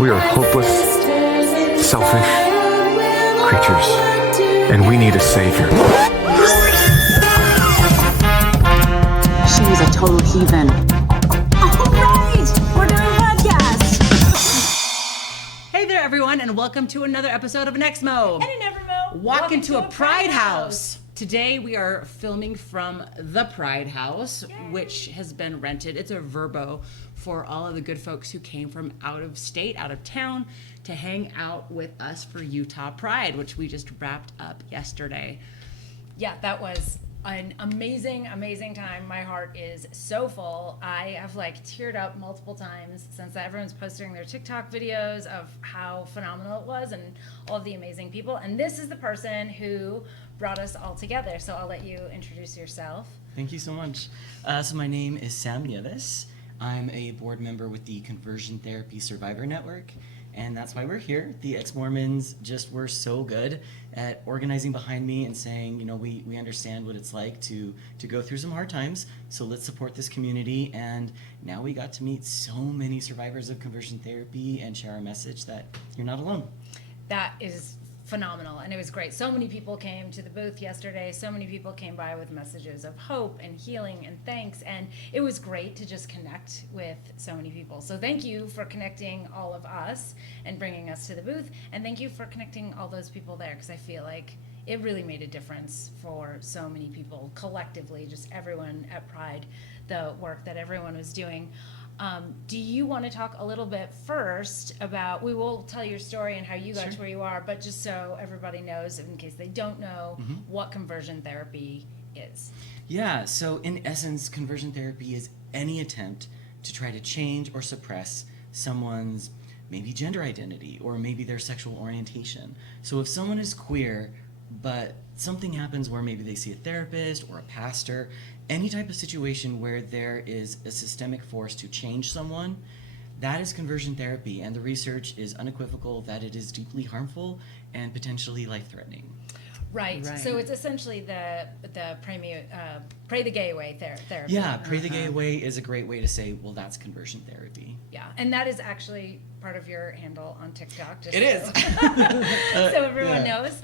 We are hopeless, selfish creatures, and we need a savior. She was a total heathen. All right, we're doing a podcast. Hey there, everyone, and welcome to another episode of an Exmo. And an Evermo. Walk into a Pride House. Today we are filming from the Pride House, which has been rented. It's a Verbo for all of the good folks who came from out of state, out of town, to hang out with us for Utah Pride, which we just wrapped up yesterday. Yeah, that was an amazing time. My heart is so full. I have teared up multiple times since everyone's posting their TikTok videos of how phenomenal it was and all of the amazing people. And this is the person who brought us all together. So I'll let you introduce yourself. Thank you so much. So my name is Sam Nieves. I'm a board member with the Conversion Therapy Survivor Network, and that's why we're here. The ex-Mormons just were so good at organizing behind me and saying, you know, we understand what it's like to go through some hard times, so let's support this community. And now we got to meet so many survivors of conversion therapy and share our message that you're not alone. That is phenomenal, and it was great. So many people came to the booth yesterday. So many people came by with messages of hope and healing and thanks, and it was great to just connect with so many people. So thank you for connecting all of us and bringing us to the booth, and thank you for connecting all those people there, because I feel like it really made a difference for so many people collectively, just everyone at Pride, the work that everyone was doing. Do you want to talk a little bit first about, we will tell your story and how you got to where you are, but just so everybody knows, in case they don't know, what conversion therapy is. Yeah, so in essence, conversion therapy is any attempt to try to change or suppress someone's maybe gender identity or maybe their sexual orientation. So if someone is queer, but something happens where maybe they see a therapist or a pastor, any type of situation where there is a systemic force to change someone, that is conversion therapy, and the research is unequivocal that it is deeply harmful and potentially life-threatening. Right. So it's essentially the pray the gay away therapy. Yeah, pray the gay away is a great way to say, well, that's conversion therapy. Yeah, and that is actually part of your handle on TikTok. Just It is. So everyone knows.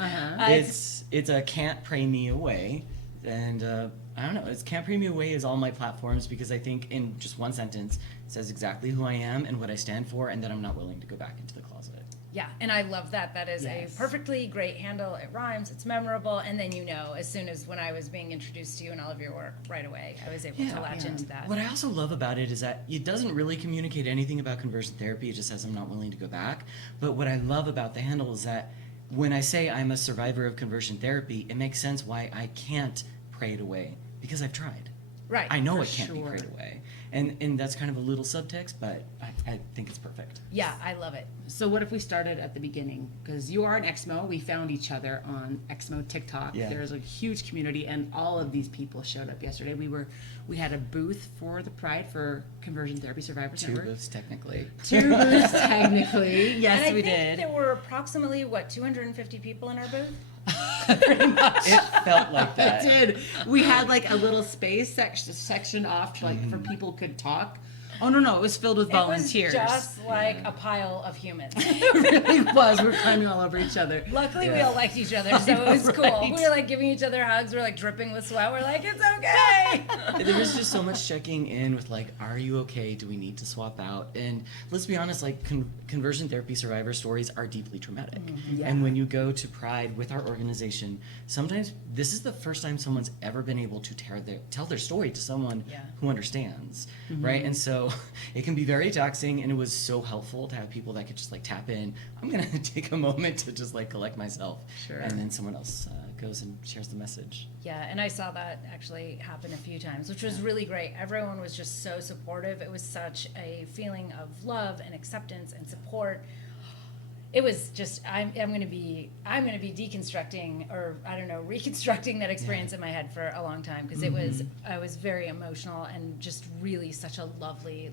It's a can't pray me away, and I don't know, it's can't pray me away is all my platforms, because I think in just one sentence it says exactly who I am and what I stand for, and that I'm not willing to go back into the closet. Yeah, and I love that. That is a perfectly great handle. It rhymes, it's memorable, and then as soon as when I was being introduced to you and all of your work right away, I was able to latch into that. What I also love about it is that it doesn't really communicate anything about conversion therapy. It just says I'm not willing to go back. But what I love about the handle is that when I say I'm a survivor of conversion therapy, it makes sense why I can't pray it away, because I've tried. Right. I know it can't be prayed away. And that's kind of a little subtext, but I think it's perfect. Yeah, I love it. So what if we started at the beginning? Because you are an Exmo. We found each other on Exmo TikTok. Yeah. There's a huge community, and all of these people showed up yesterday. We had a booth for the Pride for Conversion Therapy Survivors Network. 2 booths, technically. 2 booths, technically. Yes, and we I think did. there were approximately, 250 people in our booth? Pretty much. It felt like that. It did. We had a little space section off for people could talk. Oh, no, it was filled with volunteers. It was just a pile of humans. It really was. We were climbing all over each other. Luckily, we all liked each other, so it was cool. Right. We were giving each other hugs. We were dripping with sweat. We're it's okay. There was just so much checking in with are you okay? Do we need to swap out? And let's be honest, conversion therapy survivor stories are deeply traumatic. Yeah. And when you go to Pride with our organization, sometimes this is the first time someone's ever been able to tell their story to someone who understands, right? And so it can be very taxing, and it was so helpful to have people that could just tap in. I'm gonna take a moment to just collect myself, and then someone else goes and shares the message. Yeah, and I saw that actually happen a few times, which was really great. Everyone was just so supportive. It was such a feeling of love and acceptance and support. It was just I'm going to be deconstructing, or I don't know, reconstructing that experience in my head for a long time, because I was very emotional and just really such a lovely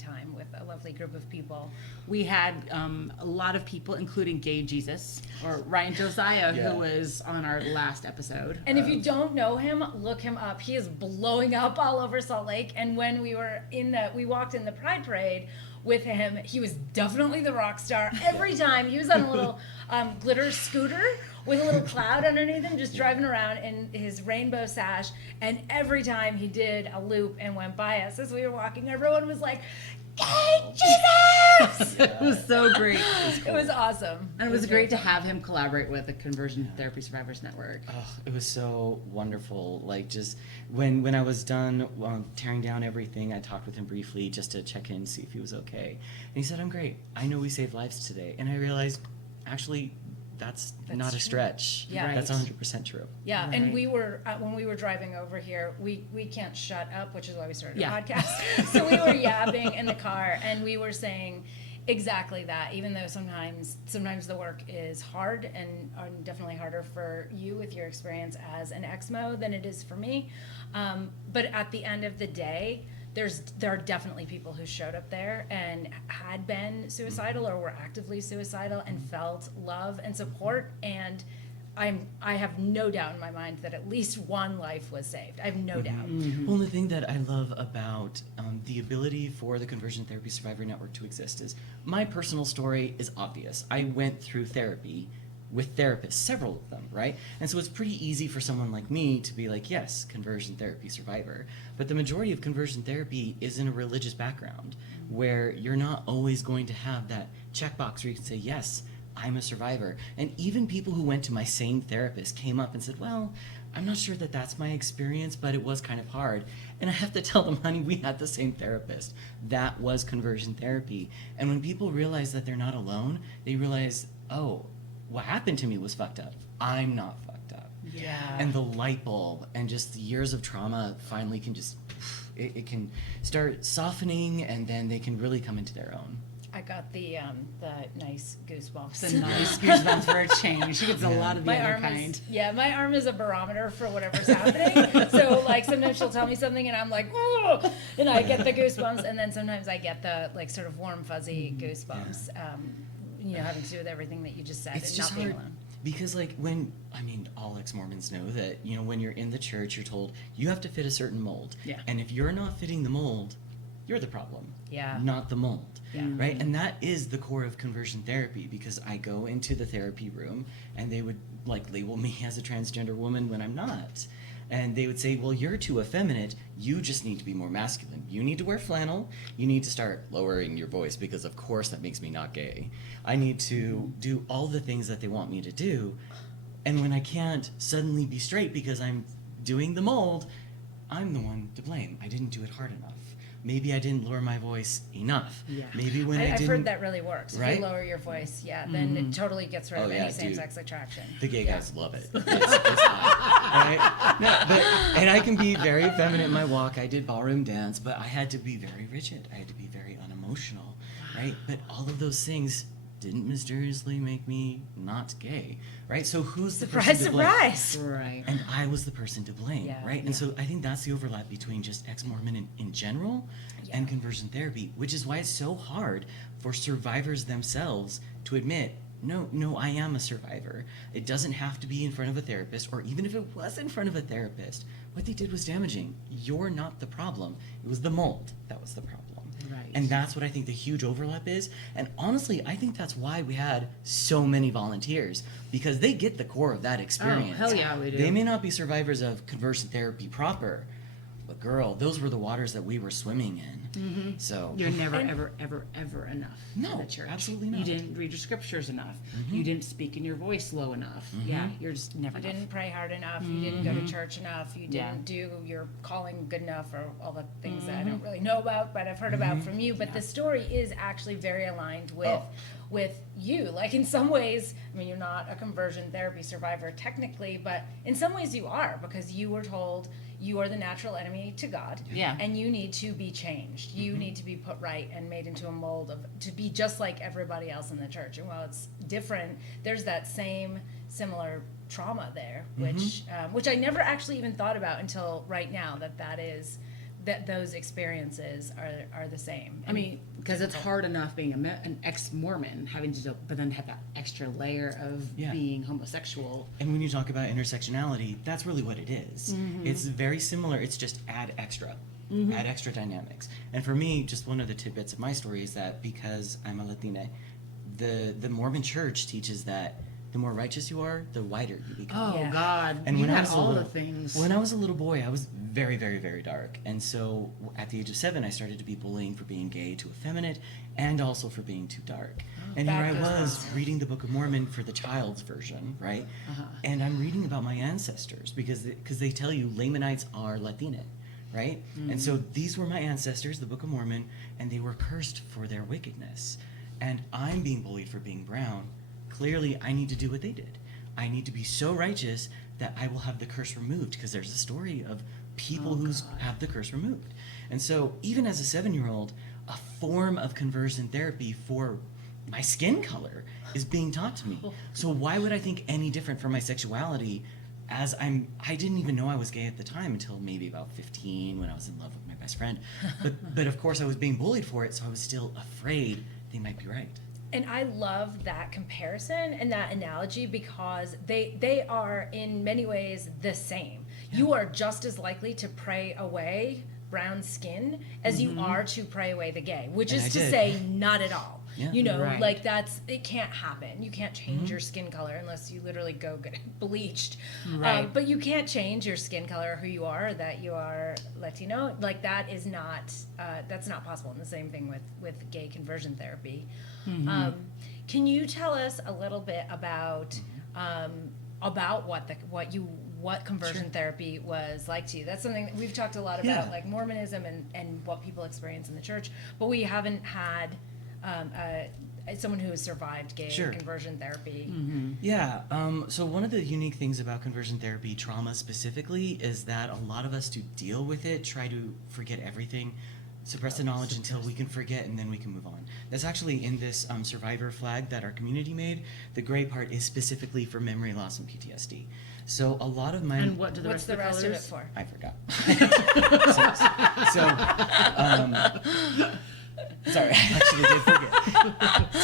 time with a lovely group of people. We had a lot of people, including Gay Jesus, or Ryan Josiah, who was on our last episode. And if you don't know him, look him up. He is blowing up all over Salt Lake. And when we were we walked in the Pride Parade, with him. He was definitely the rock star. Every time he was on a little glitter scooter with a little cloud underneath him, just driving around in his rainbow sash. And every time he did a loop and went by us as we were walking, everyone was like, "Hey, Jesus!" It was so great. It was awesome. And it was great to have him collaborate with the Conversion Therapy Survivors Network. Oh, it was so wonderful. Like, just when I was done tearing down everything, I talked with him briefly just to check in and see if he was okay. And he said, "I'm great. I know we saved lives today." And I realized, actually, that's not a true. stretch. Yeah. That's 100% true. Yeah, Right. and we were when we were driving over here, we can't shut up, which is why we started Yeah. a podcast. So we were yapping in the car, and we were saying exactly that. Even though sometimes the work is hard and definitely harder for you with your experience as an ex-mo than it is for me. But at the end of the day, there are definitely people who showed up there and had been suicidal or were actively suicidal and felt love and support, and I have no doubt in my mind that at least one life was saved. I have no doubt. Well, the thing that I love about the ability for the Conversion Therapy Survivor Network to exist is my personal story is obvious. I went through therapy with therapists, several of them, right? And so it's pretty easy for someone like me to be like, yes, conversion therapy survivor. But the majority of conversion therapy is in a religious background where you're not always going to have that checkbox where you can say, yes, I'm a survivor. And even people who went to my same therapist came up and said, well, I'm not sure that that's my experience, but it was kind of hard. And I have to tell them, honey, we had the same therapist. That was conversion therapy. And when people realize that they're not alone, they realize, oh, what happened to me was fucked up. I'm not fucked up. Yeah. And the light bulb and just the years of trauma finally can just, it can start softening, and then they can really come into their own. I got the nice goosebumps. It's a nice goosebumps for a change. She gets a lot of the My other arm kind. my arm is a barometer for whatever's happening. So like sometimes she'll tell me something and I'm like, oh, and I get the goosebumps, and then sometimes I get the like sort of warm fuzzy goosebumps. Having to do with everything that you just said It's and just not being hard alone. because, like, all ex-Mormons know that, when you're in the church, you're told you have to fit a certain mold. Yeah. And if you're not fitting the mold, you're the problem. Yeah. Not the mold. Yeah. Right? And that is the core of conversion therapy, because I go into the therapy room and they would, like, label me as a transgender woman when I'm not. And they would say, well, you're too effeminate. You just need to be more masculine. You need to wear flannel. You need to start lowering your voice, because, of course, that makes me not gay. I need to do all the things that they want me to do. And when I can't suddenly be straight because I'm doing the mold, I'm the one to blame. I didn't do it hard enough. Maybe I didn't lower my voice enough. Yeah. Maybe when I I've didn't... heard that really works. If Right? you lower your voice, then it totally gets rid of Oh, any yeah, same-sex attraction. The gay guys love it. It's hot, right? No, and I can be very feminine in my walk. I did ballroom dance, but I had to be very rigid. I had to be very unemotional, right? But all of those things didn't mysteriously make me not gay, right? So who's the person to blame? Surprise! Right. And I was the person to blame, Yeah, right? And so I think that's the overlap between just ex-Mormon in general and conversion therapy, which is why it's so hard for survivors themselves to admit, no, I am a survivor. It doesn't have to be in front of a therapist, or even if it was in front of a therapist, what they did was damaging. You're not the problem. It was the mold that was the problem. Right. And that's what I think the huge overlap is. And honestly, I think that's why we had so many volunteers, because they get the core of that experience. hell yeah, we do. They may not be survivors of conversion therapy proper, but girl, those were the waters that we were swimming in. So You're never, ever enough No, in the church. absolutely You not. didn't read your scriptures enough. You didn't speak in your voice low enough. Yeah, you're just never You enough. didn't pray hard enough. You didn't go to church enough. You didn't do your calling good enough, or all the things that I don't really know about, but I've heard about from you. But the story is actually very aligned with you. Like, in some ways, I mean, you're not a conversion therapy survivor technically, but in some ways you are, because you were told you are the natural enemy to God. Yeah. And you need to be changed. You need to be put right and made into a mold to be just like everybody else in the church. And while it's different, there's that similar trauma there, which I never actually even thought about until right now, that those experiences are the same. I mean, because it's hard enough being an ex-Mormon, having to, but then have that extra layer of being homosexual. And when you talk about intersectionality, that's really what it is. It's very similar. It's just add extra. add extra dynamics. And for me, just one of the tidbits of my story is that because I'm a Latina, the Mormon Church teaches that the more righteous you are, the whiter you become. Oh Yeah. God! And you when I had was a all little, the things. when I was a little boy, I was very, very, very dark. And so at the age of 7, I started to be bullying for being gay, too effeminate, and also for being too dark. And here I That goes was reading the Book of Mormon for the child's version, right? And I'm reading about my ancestors because they tell you Lamanites are Latina, right? And so these were my ancestors, the Book of Mormon, and they were cursed for their wickedness. And I'm being bullied for being brown. Clearly, I need to do what they did. I need to be so righteous that I will have the curse removed, because there's a story of people who have the curse removed. And so even as a 7-year-old, a form of conversion therapy for my skin color is being taught to me. So why would I think any different from my sexuality, as I didn't even know I was gay at the time until maybe about 15, when I was in love with my best friend. But of course I was being bullied for it, so I was still afraid they might be right. And I love that comparison and that analogy, because they are in many ways the same. You are just as likely to pray away brown skin as you are to pray away the gay, which And is I to did. say not at all. Yeah. You know, Right. like it can't happen. You can't change your skin color unless you literally go get bleached. Right. But you can't change your skin color, who you are, that you are Latino. Like that is not, that's not possible. And the same thing with gay conversion therapy. Can you tell us a little bit about what conversion therapy was like to you? That's something that we've talked a lot about, Yeah. like Mormonism and what people experience in the church, but we haven't had someone who has survived gay Sure. conversion therapy. Yeah, so one of the unique things about conversion therapy, trauma specifically, is that a lot of us to deal with it try to forget everything, suppress the knowledge until we can forget, and then we can move on. That's actually in this survivor flag that our community made. The gray part is specifically for memory loss and PTSD. So a lot of my... And what do the What's rest the of the rest of colors? it for? I forgot. Sorry, I actually did forget.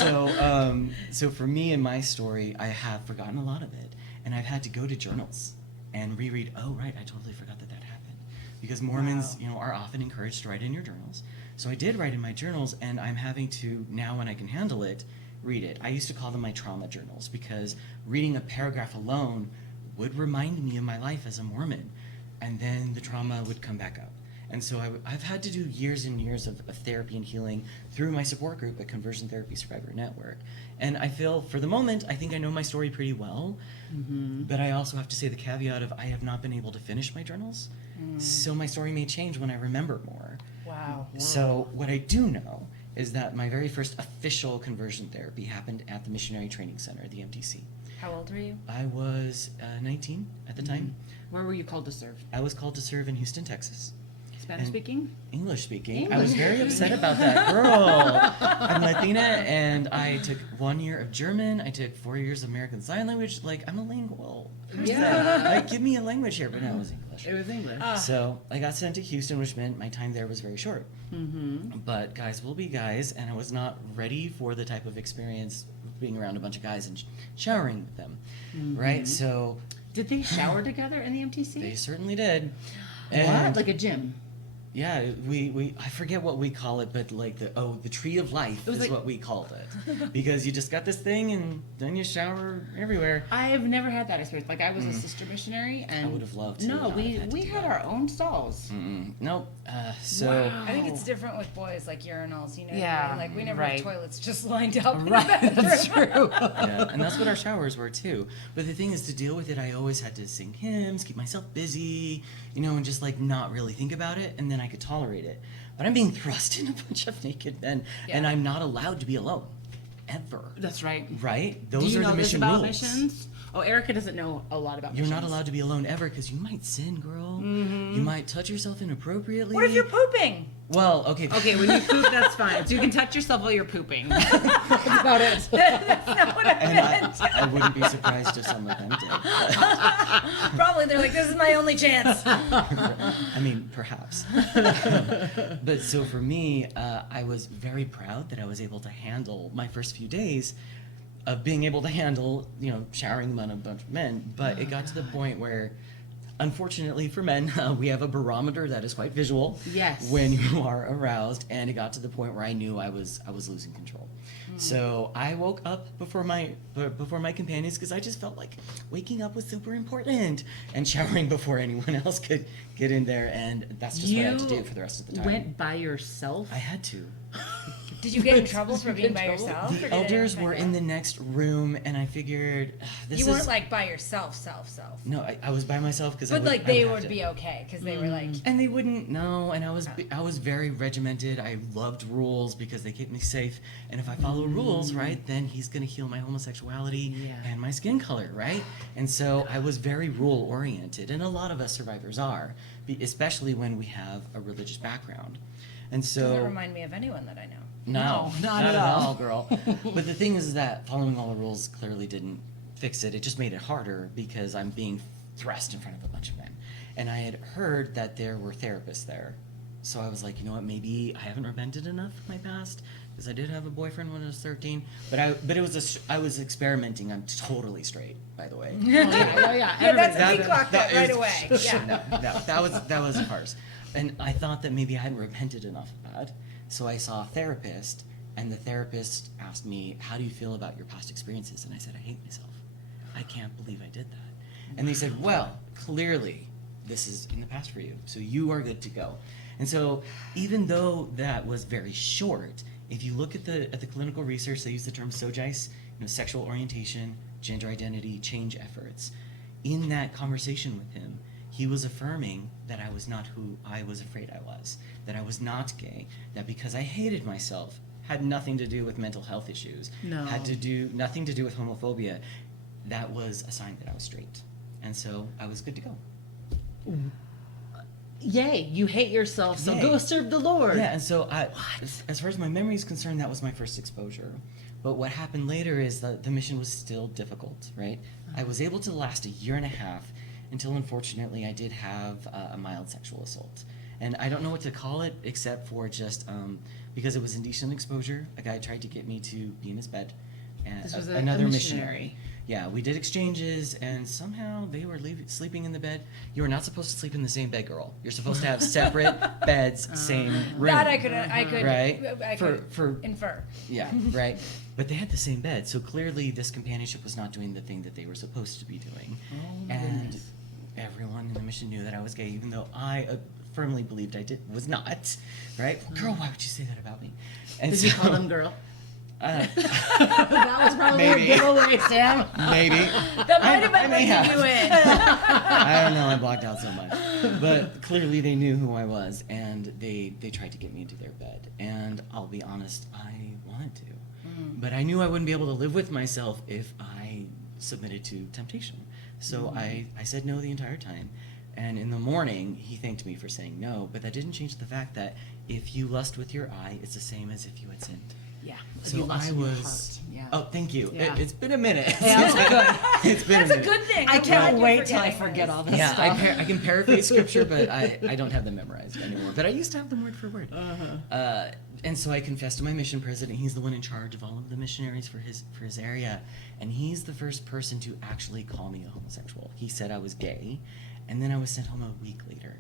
So for me and my story, I have forgotten a lot of it, and I've had to go to journals and reread. Oh, right, I totally forgot that happened, because Mormons, are often encouraged to write in your journals. So I did write in my journals, and I'm having to now, when I can handle it, read it. I used to call them my trauma journals, because reading a paragraph alone would remind me of my life as a Mormon, and then the trauma would come back up. And so I've had to do years and years of therapy and healing through my support group at Conversion Therapy Survivor Network. And I feel, for the moment, I think I know my story pretty well, but I also have to say the caveat of I have not been able to finish my journals, so my story may change when I remember more. Wow. So what I do know is that my very first official conversion therapy happened at the Missionary Training Center, the MTC. How old were you? I was 19 at the time. Where were you called to serve? I was called to serve in Houston, Texas. Spanish speaking? English speaking. I was very upset about that. Girl, I'm Latina, and I took 1 year of German. I took 4 years of American Sign Language. Like, I'm a lingual person. Like, give me a language here, but no, it was English. It was English. So I got sent to Houston, which meant my time there was very short. But guys will be guys, and I was not ready for the type of experience of being around a bunch of guys and showering with them, right? So Did they shower together in the MTC? they certainly did. What? And Like a gym? yeah, we I forget what we call it, but like the tree of life was is like- what we called it, because you just got this thing and then you shower everywhere. I have never had that experience. Like I was a sister missionary, and would have loved to No, not we have had to we do had that. our own stalls. Nope. So Wow. I think it's different with boys, like urinals, you know? Yeah, Like we never right. have toilets just lined up. in the Right, bathroom. that's true. yeah, and that's what our showers were too. But the thing is, to deal with it, I always had to sing hymns, keep myself busy, and just like not really think about it, and then I could tolerate it. But I'm being thrust in a bunch of naked men, and Yeah. I'm not allowed to be alone, ever. That's right. Right? Do Those you are know the this mission about rules. missions? Oh, Erica doesn't know a lot about You're missions. not allowed to be alone ever, because you might sin, girl. You might touch yourself inappropriately. What if you're pooping? Well, okay. Okay, when you poop, that's fine. So you can touch yourself while you're pooping. That's about it. That's not what I And meant. I wouldn't be surprised if some of them did. Probably they're like, this is my only chance. I mean, perhaps. But so for me, I was very proud that I was able to handle my first few days of being able to handle, showering them on a bunch of men. But it got to the point where unfortunately for men, we have a barometer that is quite visual. Yes. When you are aroused, and it got to the point where I knew I was losing control. So I woke up before my companions because I just felt like waking up was super important, and showering before anyone else could get in there, and that's just what I had to do for the rest of the time. You went by yourself? I had to. Did you get in trouble for being by yourself? or The did elders anyone were find in out? the next room, and I figured this You is. weren't like by yourself, self. No, I was by myself because. But like they would be okay because they were like. And they wouldn't know, and I was very regimented. I loved rules because they kept me safe. And if I follow rules, right, then he's gonna heal my homosexuality and my skin color, right? And so I was very rule oriented, and a lot of us survivors are, especially when we have a religious background. And so Doesn't remind me of anyone that I know. No, not not at at all. all, girl. But the thing is that following all the rules clearly didn't fix it. It just made it harder because I'm being thrust in front of a bunch of men. And I had heard that there were therapists there. So I was like, you know what, maybe I haven't repented enough of my past because I did have a boyfriend when I was 13. But I was experimenting. I'm totally straight, by the way. Yeah, that's we clocked that right is- away. Yeah. No, that was a farce. And I thought that maybe I hadn't repented enough of that. So I saw a therapist, and the therapist asked me, how do you feel about your past experiences? And I said, I hate myself. I can't believe I did that. And they said, well, clearly this is in the past for you, so you are good to go. And so even though that was very short, if you look at the clinical research, they use the term SOGICE, sexual orientation, gender identity, change efforts. In that conversation with him, he was affirming that I was not who I was afraid I was, that I was not gay, that because I hated myself had nothing to do with mental health issues, had nothing to do with homophobia. That was a sign that I was straight. And so I was good to go. Yay, you hate yourself, so Yay. go serve the Lord. Yeah, and so as far as my memory is concerned, that was my first exposure. But what happened later is that the mission was still difficult, right? I was able to last a year and a half until unfortunately I did have a mild sexual assault. And I don't know what to call it except for just because it was indecent exposure. A guy tried to get me to be in his bed. And This was a another missionary. Yeah, we did exchanges, and somehow they were sleeping in the bed. You are not supposed to sleep in the same bed, girl. You're supposed to have separate beds, same room. That I could Right? I could For infer. yeah, right. But they had the same bed, so clearly this companionship was not doing the thing that they were supposed to be doing. Oh, my And goodness. everyone in the mission knew that I was gay, even though I firmly believed I was not. Right? Well, girl, why would you say that about me? And Did you call them girl? Uh, That was probably Maybe. a giveaway, Sam. maybe. That might have I been may letting have. you in. I don't know. I blocked out so much, but clearly they knew who I was, and they tried to get me into their bed. And I'll be honest, I wanted to, but I knew I wouldn't be able to live with myself if I submitted to temptation. So I said no the entire time. And in the morning, he thanked me for saying no, but that didn't change the fact that if you lust with your eye, it's the same as if you had sinned. Yeah. So I was. Yeah. Oh, thank you. Yeah. It's been a minute. Yeah, that's It's been That's a a minute. good thing. I I'm glad can't you're wait till I forgetting forget this. all this Yeah, stuff. I can paraphrase scripture, but I don't have them memorized anymore. But I used to have them word for word. And so I confessed to my mission president. He's the one in charge of all of the missionaries for his area, and he's the first person to actually call me a homosexual. He said I was gay, and then I was sent home a week later.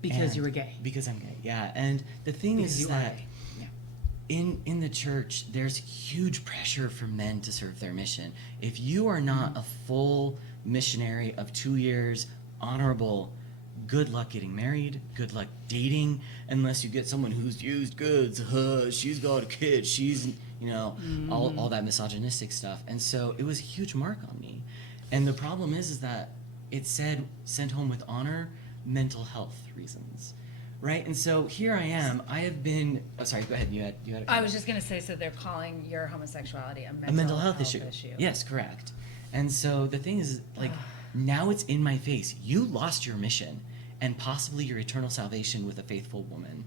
Because And- you were gay. Because I'm gay. Yeah, and the thing Because is you are that. gay. Yeah. In the church, there's huge pressure for men to serve their mission. If you are not a full missionary of 2 years, honorable, good luck getting married, good luck dating, unless you get someone who's used goods, she's got a kid, she's, all that misogynistic stuff. And so it was a huge mark on me. And the problem is that it said sent home with honor, mental health reasons. Right, and so here I am. I have been. Oh, sorry. Go ahead. You had. A I comment. was just gonna say, so they're calling your homosexuality a mental health issue. Yes, correct. And so the thing is, like, now it's in my face. You lost your mission and possibly your eternal salvation with a faithful woman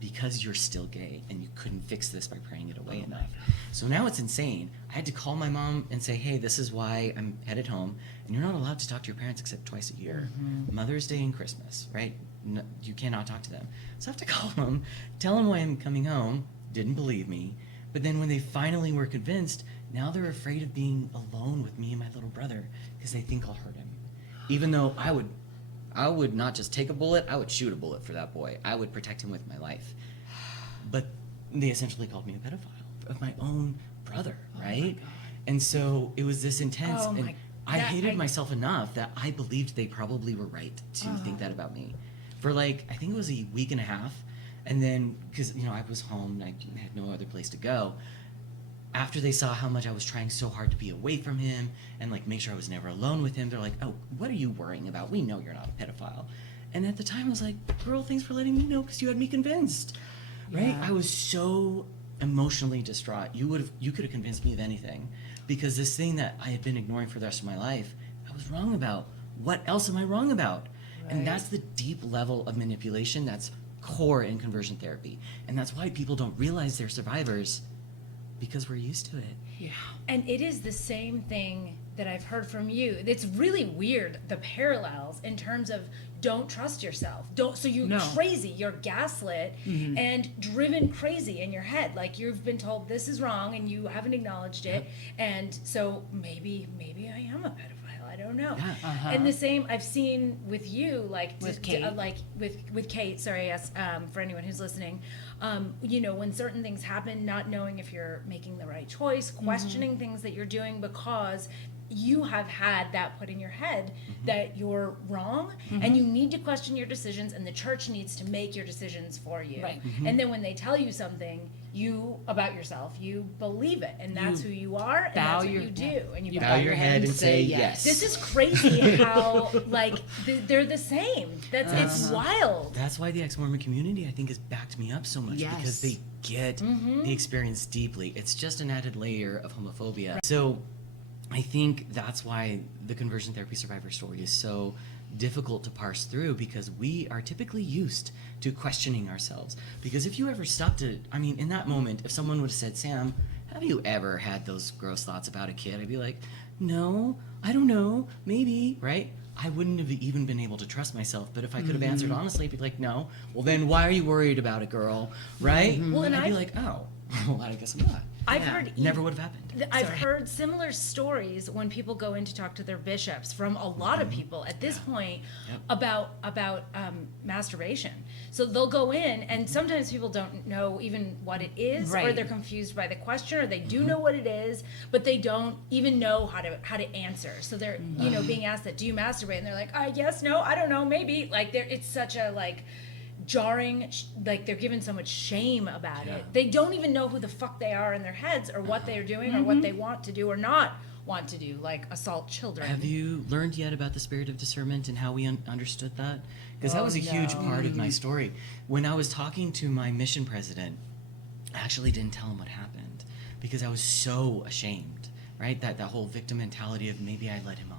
because you're still gay and you couldn't fix this by praying it away enough. So now it's insane. I had to call my mom and say, hey, this is why I'm headed home, and you're not allowed to talk to your parents except twice a year, Mother's Day and Christmas, right? No, you cannot talk to them. So I have to call them, tell them why I'm coming home. Didn't believe me. But then when they finally were convinced, now they're afraid of being alone with me and my little brother because they think I'll hurt him. Even though I would I would not just take a bullet, I would shoot a bullet for that boy. I would protect him with my life. But they essentially called me a pedophile of my own brother, right? And so it was this intense, Oh my- and I that- hated myself enough that I believed they probably were right to think that about me. For like, I think it was a week and a half, and then, because, you know, I was home, and I had no other place to go, after they saw how much I was trying so hard to be away from him and like make sure I was never alone with him, they're like, oh, what are you worrying about? We know you're not a pedophile. And at the time I was like, girl, thanks for letting me know because you had me convinced. Right? I was so emotionally distraught. You could have convinced me of anything, because this thing that I had been ignoring for the rest of my life, I was wrong about. What else am I wrong about? And that's the deep level of manipulation that's core in conversion therapy. And that's why people don't realize they're survivors, because we're used to it. Yeah. And it is the same thing that I've heard from you. It's really weird, the parallels in terms of don't trust yourself. So you're No. crazy, you're gaslit and driven crazy in your head. Like you've been told this is wrong and you haven't acknowledged it. And so maybe I am a pedophile. I don't know. Yeah. And the same I've seen with you, like With Kate. like with Kate. Sorry, yes. For anyone who's listening, you know, when certain things happen, not knowing if you're making the right choice, questioning things that you're doing because you have had that put in your head that you're wrong and you need to question your decisions, and the church needs to make your decisions for you. Right. And then when they tell you something about yourself, you believe it, and that's who you are, and that's what you do, and you Bow your head and say yes. This is crazy how like they're the same. It's wild. That's why the ex-Mormon community, I think, has backed me up so much, Yes. because they get the experience deeply. It's just an added layer of homophobia. So I think that's why the conversion therapy survivor story is so difficult to parse through, because we are typically used to questioning ourselves. Because if you ever stopped to, I mean, in that moment, if someone would have said, Sam, have you ever had those gross thoughts about a kid? I'd be like, no, I don't know, maybe, right? I wouldn't have even been able to trust myself. But if I could have answered honestly, I'd be like, no. Well, then why are you worried about it, girl? Right? Well, and I'd be I've- like, oh, well, I guess I'm not. I've heard Never would have happened. I've heard similar stories when people go in to talk to their bishops from a lot of people at this point about masturbation. So they'll go in, and sometimes people don't know even what it is, or Right. they're confused by the question, or they do know what it is, but they don't even know how to answer. So they're being asked that, do you masturbate? And they're like, yes, no, I don't know, maybe. Like it's such a like jarring, like they're given so much shame about it. They don't even know who the fuck they are in their heads, or what they're doing, or what they want to do or not want to do, like assault children. Have you learned yet about the spirit of discernment and how we understood that? Because that was a huge part of my story. When I was talking to my mission president, I actually didn't tell him what happened, because I was so ashamed, right? That whole victim mentality of maybe I led him on.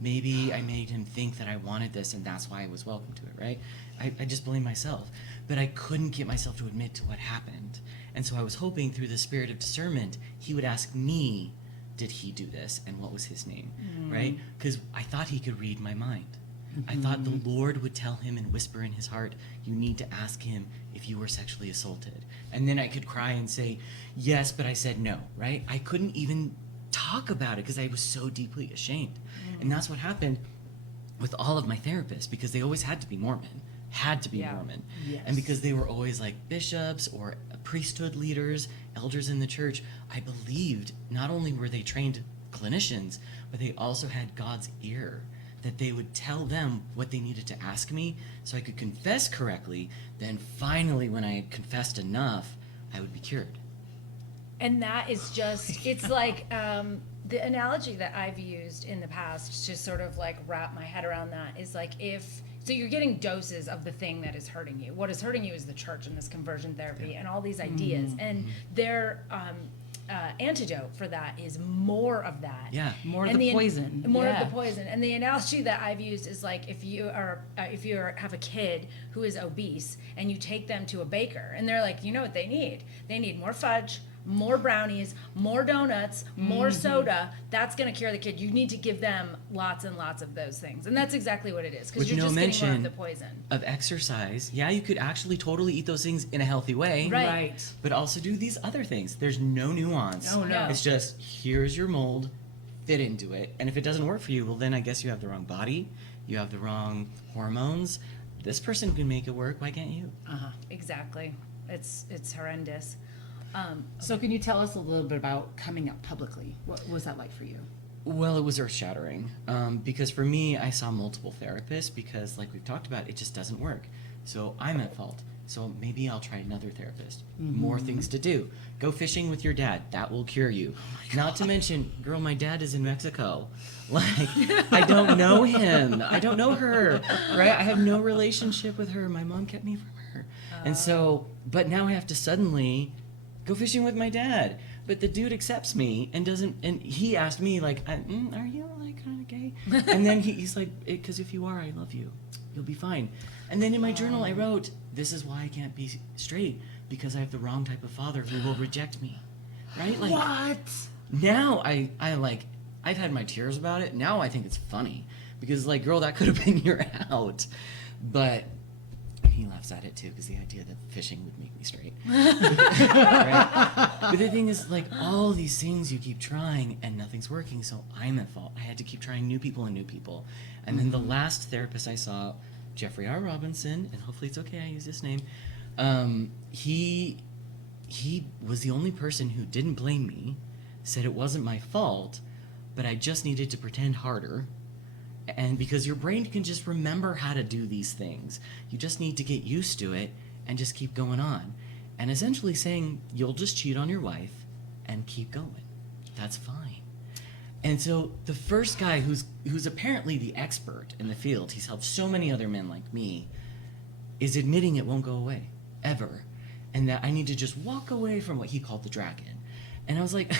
Maybe I made him think that I wanted this, and that's why I was welcome to it, right? I just blamed myself. But I couldn't get myself to admit to what happened. And so I was hoping through the spirit of discernment, he would ask me, did he do this? And what was his name, right? Because I thought he could read my mind. I thought the Lord would tell him and whisper in his heart, you need to ask him if you were sexually assaulted. And then I could cry and say, yes, but I said no, right? I couldn't even talk about it because I was so deeply ashamed. And that's what happened with all of my therapists, because they always had to be Mormon. Mormon. Yes. And because they were always like bishops or priesthood leaders, elders in the church, I believed not only were they trained clinicians, but they also had God's ear, that they would tell them what they needed to ask me so I could confess correctly. Then finally, when I had confessed enough, I would be cured. And that is just, it's like the analogy that I've used in the past to sort of like wrap my head around that is like so you're getting doses of the thing that is hurting you. What is hurting you is the church and this conversion therapy and all these ideas. And their antidote for that is more of that. Yeah. More of And the poison. More Yeah. of the poison. And the analogy that I've used is like if you have a kid who is obese and you take them to a baker and they're like, you know what they need? They need more fudge, more brownies, more donuts, more soda. That's going to cure the kid. You need to give them lots and lots of those things. And that's exactly what it is, because With you're no just getting more of mention the poison. of exercise. Yeah, you could actually totally eat those things in a healthy way. Right. But also do these other things. There's no nuance. Oh, no. It's just, here's your mold, fit into it. And if it doesn't work for you, well, then I guess you have the wrong body you have the wrong hormones. This person can make it work. Why can't you? Exactly. It's horrendous. So can you tell us a little bit about coming out publicly? What was that like for you? Well, it was earth-shattering because for me, I saw multiple therapists because, like we've talked about, it just doesn't work. So I'm at fault. So maybe I'll try another therapist. More things to do. Go fishing with your dad. That will cure you. Not to mention, girl, my dad is in Mexico. Like, I don't know him. I don't know her. Right? I have no relationship with her. My mom kept me from her. And so, but now I have to suddenly go fishing with my dad. But the dude accepts me and doesn't, and he asked me, like, are you, like, kind of gay? And then he's like, because if you are, I love you. You'll be fine. And then in my journal, I wrote, this is why I can't be straight, because I have the wrong type of father who will reject me. Right? Like, What? now I like, I've had my tears about it. Now I think it's funny. Because, like, girl, that could have been your out. But he laughs at it, too, because the idea that fishing would make me straight. Right? But the thing is, like, all these things you keep trying and nothing's working, so I'm at fault. I had to keep trying new people. And then the last therapist I saw, Jeffrey R. Robinson, and hopefully it's okay I use this name, he was the only person who didn't blame me, said it wasn't my fault, but I just needed to pretend harder. And because your brain can just remember how to do these things. You just need to get used to it and just keep going on. And essentially saying, you'll just cheat on your wife and keep going. That's fine. And so the first guy who's apparently the expert in the field, he's helped so many other men like me, is admitting it won't go away, ever. And that I need to just walk away from what he called the dragon. And I was like,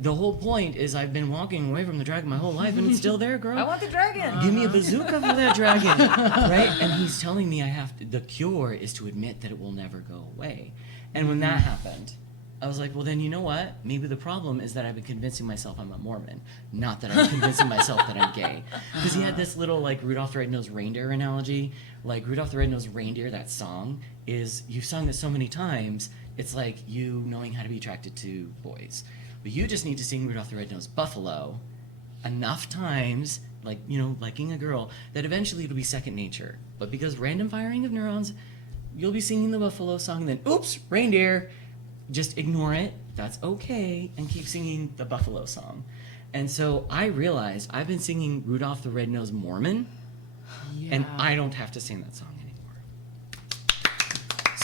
the whole point is I've been walking away from the dragon my whole life and it's still there, girl. I want the dragon. Give me a bazooka for that dragon, right? And he's telling me the cure is to admit that it will never go away. And when that happened, I was like, well, then you know what? Maybe the problem is that I've been convincing myself I'm a Mormon, not that I'm convincing myself that I'm gay. Because he had this little, like, Rudolph the Red-Nosed Reindeer analogy. Like, Rudolph the Red-Nosed Reindeer, that song, is, you've sung it so many times, it's like you knowing how to be attracted to boys. But you just need to sing Rudolph the Red-Nosed Buffalo enough times, like, you know, liking a girl, that eventually it'll be second nature. But because random firing of neurons, you'll be singing the Buffalo song, and then, oops, reindeer. Just ignore it. That's okay. And keep singing the Buffalo song. And so I realized I've been singing Rudolph the Red-Nosed Mormon, and I don't have to sing that song anymore.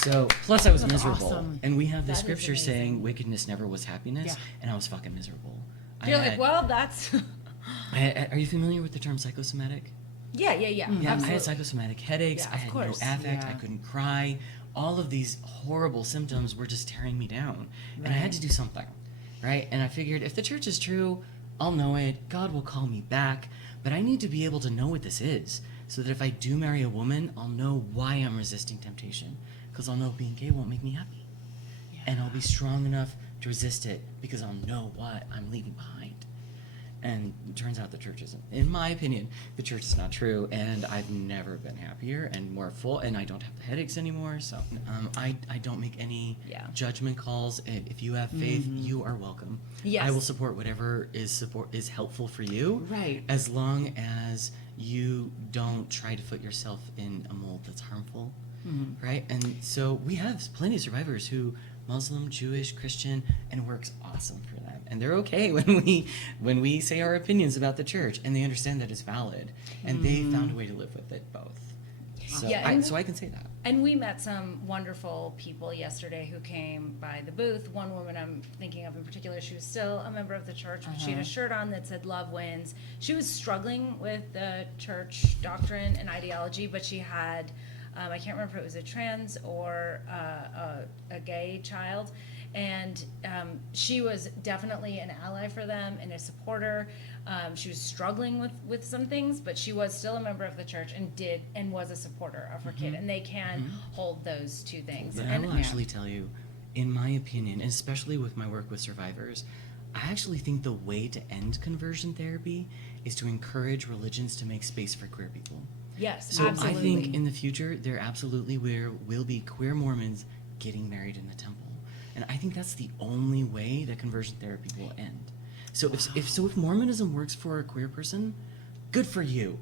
So, plus I was miserable. awesome. And we have the That is scripture amazing. saying wickedness never was happiness, Yeah. and I was fucking miserable. You're like, well, that's. Are you familiar with the term psychosomatic? Yeah, Yeah, I absolutely. had psychosomatic headaches. Yeah, I of had course. no affect. Yeah. I couldn't cry. All of these horrible symptoms were just tearing me down. And I had to do something, right? And I figured if the church is true, I'll know it. God will call me back. But I need to be able to know what this is so that if I do marry a woman, I'll know why I'm resisting temptation. Because I'll know being gay won't make me happy. And I'll be strong enough to resist it because I'll know what I'm leaving behind. And it turns out the church isn't. In my opinion, the church is not true, and I've never been happier and more full, and I don't have the headaches anymore, so I don't make any judgment calls. If you have faith, you are welcome. Yes. I will support whatever is helpful for you, Right. as long as you don't try to put yourself in a mold that's harmful, right? And so we have plenty of survivors who Muslim, Jewish, Christian, and it works awesome for them. And they're okay when we say our opinions about the church, and they understand that it's valid, and they found a way to live with it both. So, Yeah, so I can say that. And we met some wonderful people yesterday who came by the booth. One woman I'm thinking of in particular, she was still a member of the church, but she had a shirt on that said "Love Wins." She was struggling with the church doctrine and ideology, but she had, I can't remember if it was a trans or a gay child, and she was definitely an ally for them and a supporter. She was struggling with some things, but she was still a member of the church and was a supporter of her kid, and they can hold those two things. But I will actually tell you, in my opinion, and especially with my work with survivors, I actually think the way to end conversion therapy is to encourage religions to make space for queer people. Yes, So absolutely. I think in the future, there absolutely will be queer Mormons getting married in the temple. And I think that's the only way that conversion therapy will end. So if Mormonism works for a queer person, good for you.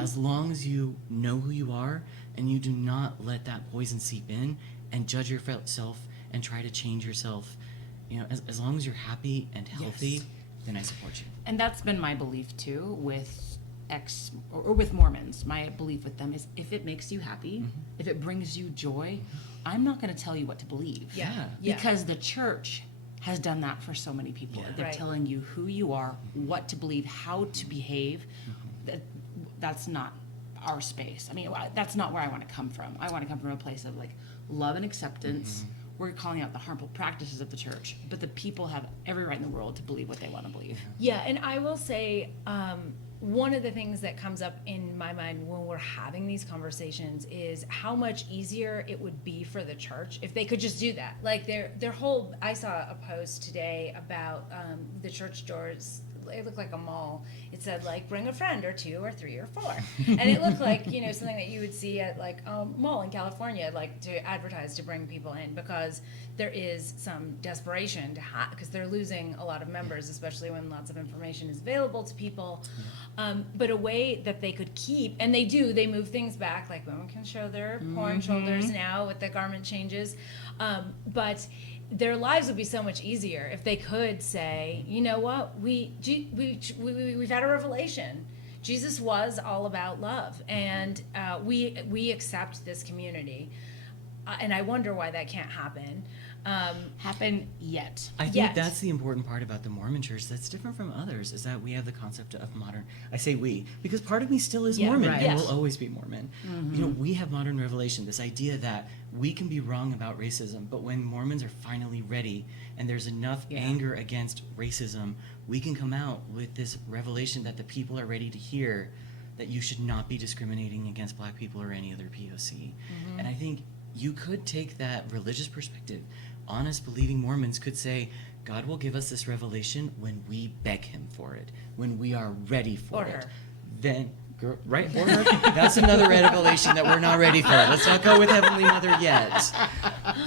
As long as you know who you are and you do not let that poison seep in and judge yourself and try to change yourself, as long as you're happy and healthy, Yes. then I support you. And that's been my belief too with with Mormons. My belief with them is if it makes you happy, if it brings you joy, I'm not going to tell you what to believe. Yeah. Because the church has done that for so many people. Yeah. They're Right. telling you who you are, what to believe, how to behave. That's not our space. I mean, that's not where I want to come from. I want to come from a place of like love and acceptance. We're calling out the harmful practices of the church, but the people have every right in the world to believe what they want to believe. Yeah, and I will say, one of the things that comes up in my mind when we're having these conversations is how much easier it would be for the church if they could just do that. Like their whole, I saw a post today about the church doors. It looked like a mall. It said like bring a friend or two or three or four, and it looked like something that you would see at like a mall in California, like to advertise to bring people in because there is some desperation to because they're losing a lot of members, especially when lots of information is available to people. But a way that they could keep, and they move things back, like women can show their porn shoulders now with the garment changes, but their lives would be so much easier if they could say, you know what, we've had a revelation. Jesus was all about love, and we accept this community. And I wonder why that can't happen. Happen yet. I think Yes. that's the important part about the Mormon Church that's different from others is that we have the concept of modern. I say we because part of me still is Yeah, Mormon right. and Yes. will always be Mormon. We have modern revelation, this idea that we can be wrong about racism, but when Mormons are finally ready and there's enough anger against racism, we can come out with this revelation that the people are ready to hear that you should not be discriminating against black people or any other POC. And I think you could take that religious perspective. Honest, believing Mormons could say, God will give us this revelation when we beg him for it, when we are ready for Or it. her. Then, right? Or her. That's another revelation that we're not ready for. Let's not go with Heavenly Mother yet.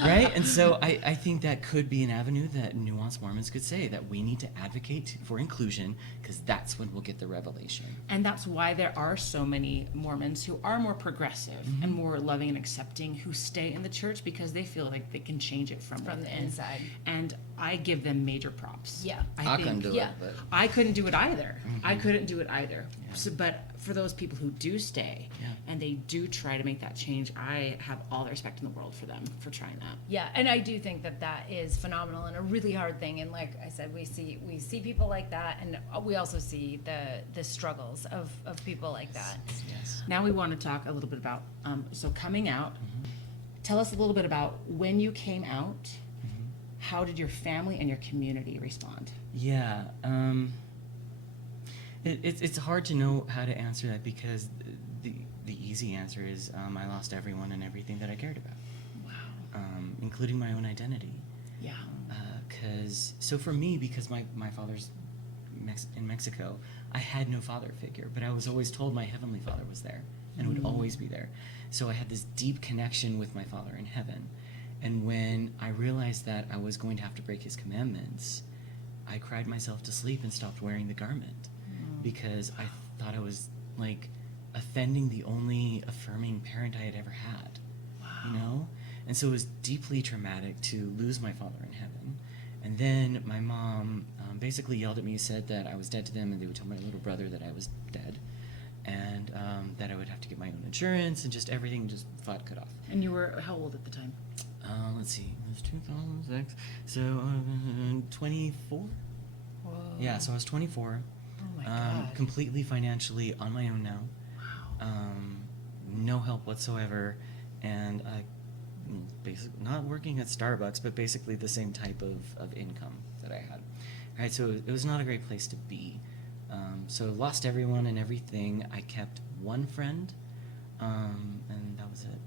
Right? And so I think that could be an avenue that nuanced Mormons could say that we need to advocate for inclusion because that's when we'll get the revelation. And that's why there are so many Mormons who are more progressive and more loving and accepting who stay in the church because they feel like they can change it from From the within. inside. And I give them major props. Yeah. I couldn't do yeah. it, but I couldn't do it either. I couldn't do it either. So, but for those people who do stay and they do try to make that change, I have all the respect in the world for them for trying that. Yeah, and I do think that is phenomenal and a really hard thing. And like I said, we see people like that, and we also see the struggles of people like that. yes. Now we want to talk a little bit about so coming out. Tell us a little bit about when you came out. How did your family and your community respond? Yeah. It's hard to know how to answer that because the easy answer is I lost everyone and everything that I cared about. Wow. Including my own identity. Yeah. So for me, because my father's in Mexico, I had no father figure, but I was always told my heavenly father was there and would always be there. So I had this deep connection with my father in heaven. And when I realized that I was going to have to break his commandments, I cried myself to sleep and stopped wearing the garment because I thought I was like offending the only affirming parent I had ever had. And so it was deeply traumatic to lose my father in heaven. And then my mom basically yelled at me, said that I was dead to them, and they would tell my little brother that I was dead, and that I would have to get my own insurance, and just everything just flat cut off. And you were how old at the time? Let's see, it was 2006, so 24? Whoa. Yeah, so I was 24, Oh my God. completely financially on my own now, no help whatsoever, and basically not working at Starbucks, but basically the same type of income that I had. Right, so it was not a great place to be. So lost everyone and everything. I kept one friend, and that was it.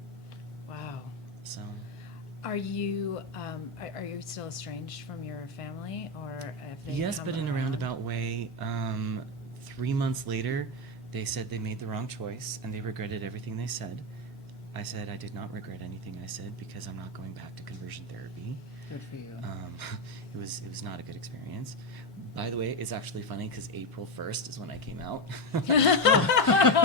Wow. So Are you still estranged from your family, or have they yes, come but in a around? roundabout way. 3 months later, they said they made the wrong choice and they regretted everything they said. I said I did not regret anything I said because I'm not going back to conversion therapy. Good for you. It was not a good experience, by the way, it's actually funny because April 1st is when I came out.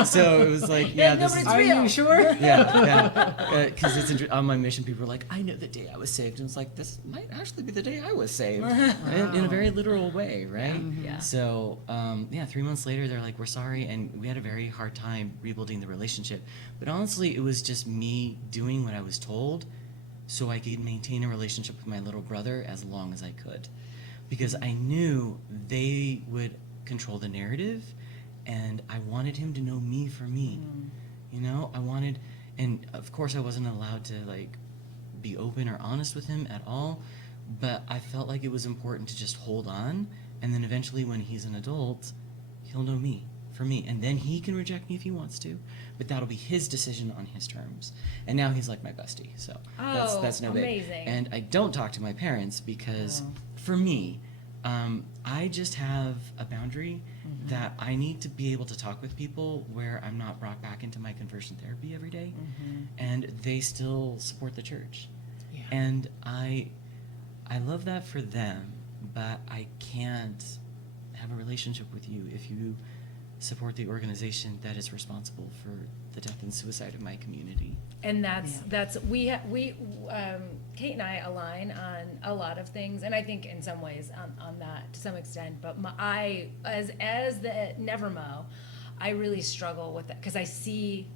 So it was like, yeah, this is... Are you sure? Yeah. Because on my mission, people were like, I know the day I was saved. And it's like, this might actually be the day I was saved. In a very literal way, right? Yeah. So, 3 months later, they're like, we're sorry. And we had a very hard time rebuilding the relationship. But honestly, it was just me doing what I was told so I could maintain a relationship with my little brother as long as I could. Because I knew they would control the narrative, and I wanted him to know me for me. You know, and of course I wasn't allowed to like be open or honest with him at all, but I felt like it was important to just hold on, and then eventually when he's an adult, he'll know me for me, and then he can reject me if he wants to, but that'll be his decision on his terms. And now he's like my bestie, so that's no big. Amazing. And I don't talk to my parents because for me, I just have a boundary that I need to be able to talk with people where I'm not brought back into my conversion therapy every day, and they still support the church. Yeah. And I love that for them, but I can't have a relationship with you if you support the organization that is responsible for the death and suicide of my community. And that's we Kate and I align on a lot of things, and I think in some ways on that to some extent. But as the NeverMo, I really struggle with that because I see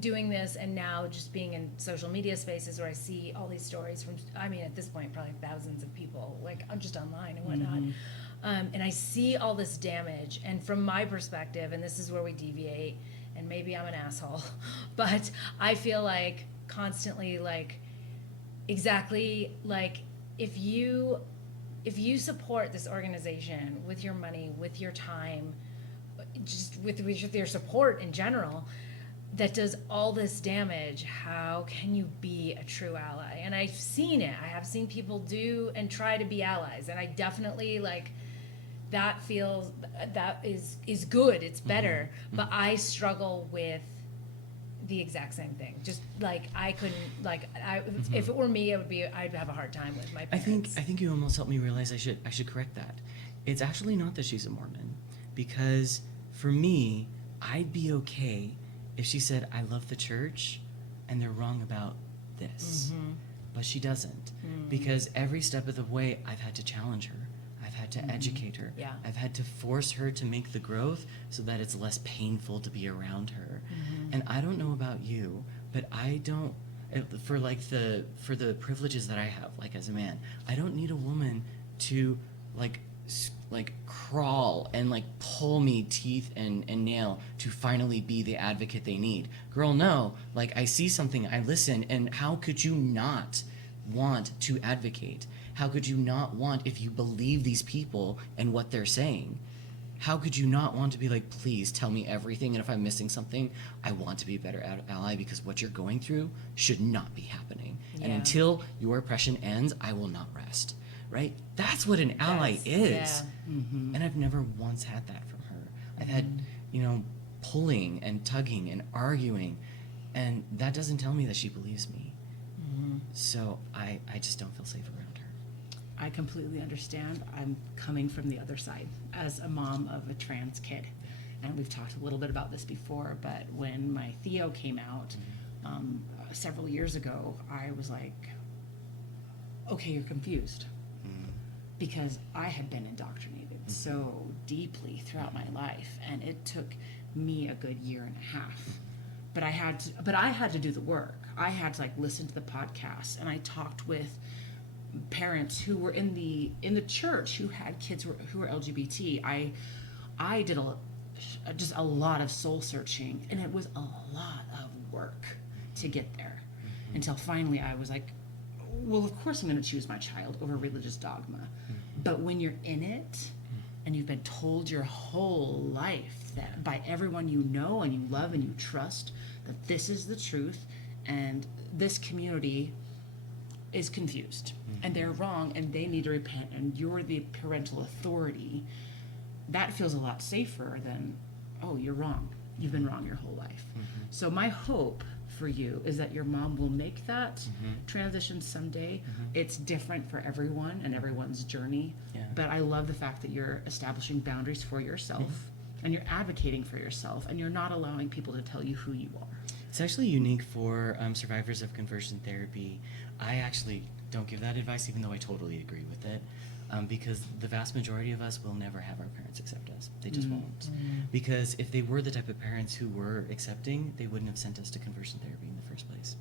doing this and now just being in social media spaces where I see all these stories from, I mean, at this point probably thousands of people like just online and whatnot. And I see all this damage, and from my perspective, and this is where we deviate, and maybe I'm an asshole, but I feel like constantly like exactly like if you support this organization with your money, with your time, just with your support in general, that does all this damage, how can you be a true ally? And I've seen it. I have seen people do and try to be allies, and I definitely like that feels that is good, it's better, but I struggle with the exact same thing. Just like I couldn't like if it were me, I'd have a hard time with my parents. I think you almost helped me realize I should correct that. It's actually not that she's a Mormon, because for me, I'd be okay if she said, I love the church and they're wrong about this. But she doesn't, because every step of the way I've had to challenge her. I've had to educate her. Yeah. I've had to force her to make the growth so that it's less painful to be around her. And I don't know about you, but I don't, for the privileges that I have, like as a man, I don't need a woman to like crawl and like pull me teeth and nail to finally be the advocate they need. Girl, no, like I see something, I listen, and how could you not want to advocate? How could you not want, if you believe these people and what they're saying, how could you not want to be like, please tell me everything, and if I'm missing something, I want to be a better ally, because what you're going through should not be happening. And Yeah. until your oppression ends, I will not rest. Right? That's what an ally is. Yeah. And I've never once had that from her. I've had, pulling and tugging and arguing, and that doesn't tell me that she believes me. So I just don't feel safe around her. I completely understand. I'm coming from the other side as a mom of a trans kid. And we've talked a little bit about this before, but when my Theo came out several years ago, I was like, okay, you're confused. Because I had been indoctrinated so deeply throughout my life, and it took me a good year and a half. But I had to do the work. I had to like listen to the podcasts, and I talked with parents who were in the church who had kids who were LGBT. I did just a lot of soul searching, and it was a lot of work to get there, until finally I was like, well, of course I'm going to choose my child over religious dogma. But when you're in it and you've been told your whole life that by everyone you know and you love and you trust that this is the truth, and this community is confused and they're wrong and they need to repent and you're the parental authority, that feels a lot safer than, oh, you're wrong. You've been wrong your whole life. So my hope for you is that your mom will make that transition someday. It's different for everyone and everyone's journey. Yeah. But I love the fact that you're establishing boundaries for yourself and you're advocating for yourself and you're not allowing people to tell you who you are. It's actually unique for survivors of conversion therapy. I actually don't give that advice, even though I totally agree with it, because the vast majority of us will never have our parents accept us. They just won't. Because if they were the type of parents who were accepting, they wouldn't have sent us to conversion therapy in the first place.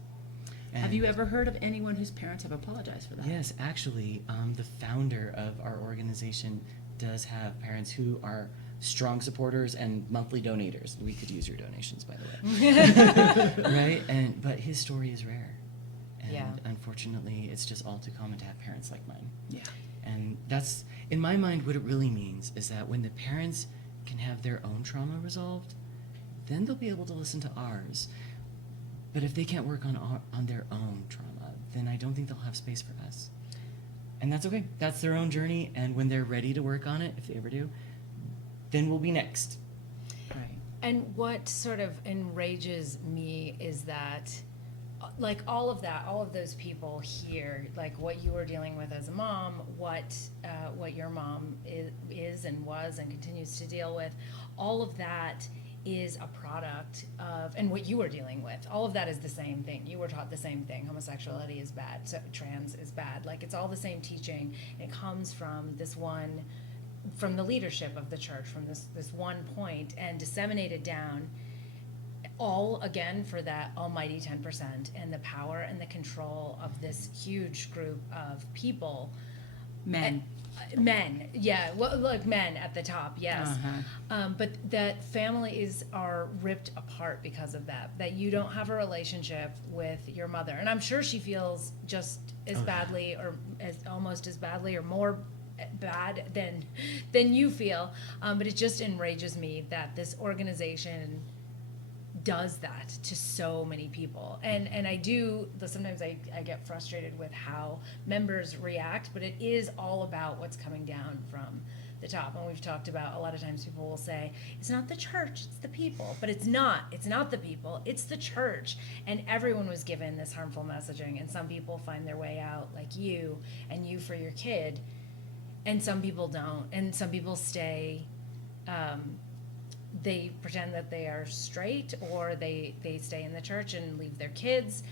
Have you And- ever heard of anyone whose parents have apologized for that? Yes, actually, the founder of our organization does have parents who are strong supporters and monthly donators. We could use your donations, by the way. Right? But his story is rare. And Yeah. unfortunately, it's just all too common to have parents like mine. Yeah. And that's, in my mind, what it really means is that when the parents can have their own trauma resolved, then they'll be able to listen to ours. But if they can't work on their own trauma, then I don't think they'll have space for us. And that's okay. That's their own journey. And when they're ready to work on it, if they ever do, then we'll be next. Right. And what sort of enrages me is that, like, all of those people here, like what you were dealing with as a mom, what your mom is and was and continues to deal with, all of that is a product of, and what you were dealing with, all of that is the same thing. You were taught the same thing. Homosexuality is bad. So trans is bad. Like, it's all the same teaching. It comes from from the leadership of the church, from this one point, and disseminated down, all again for that almighty 10% and the power and the control of this huge group of people. Men. Men, yeah, well, like men at the top, yes. Uh-huh. But that families are ripped apart because of that. That you don't have a relationship with your mother, and I'm sure she feels just as badly, or almost as badly, or more bad than you feel. But it just enrages me that this organization does that to so many people, and I do sometimes I get frustrated with how members react, but it is all about what's coming down from the top. And we've talked about, a lot of times people will say it's not the church, it's the people, but it's not the people, it's the church. And everyone was given this harmful messaging, and some people find their way out, like you and you for your kid, and some people don't, and some people stay, they pretend that they are straight, or they stay in the church and leave their kids.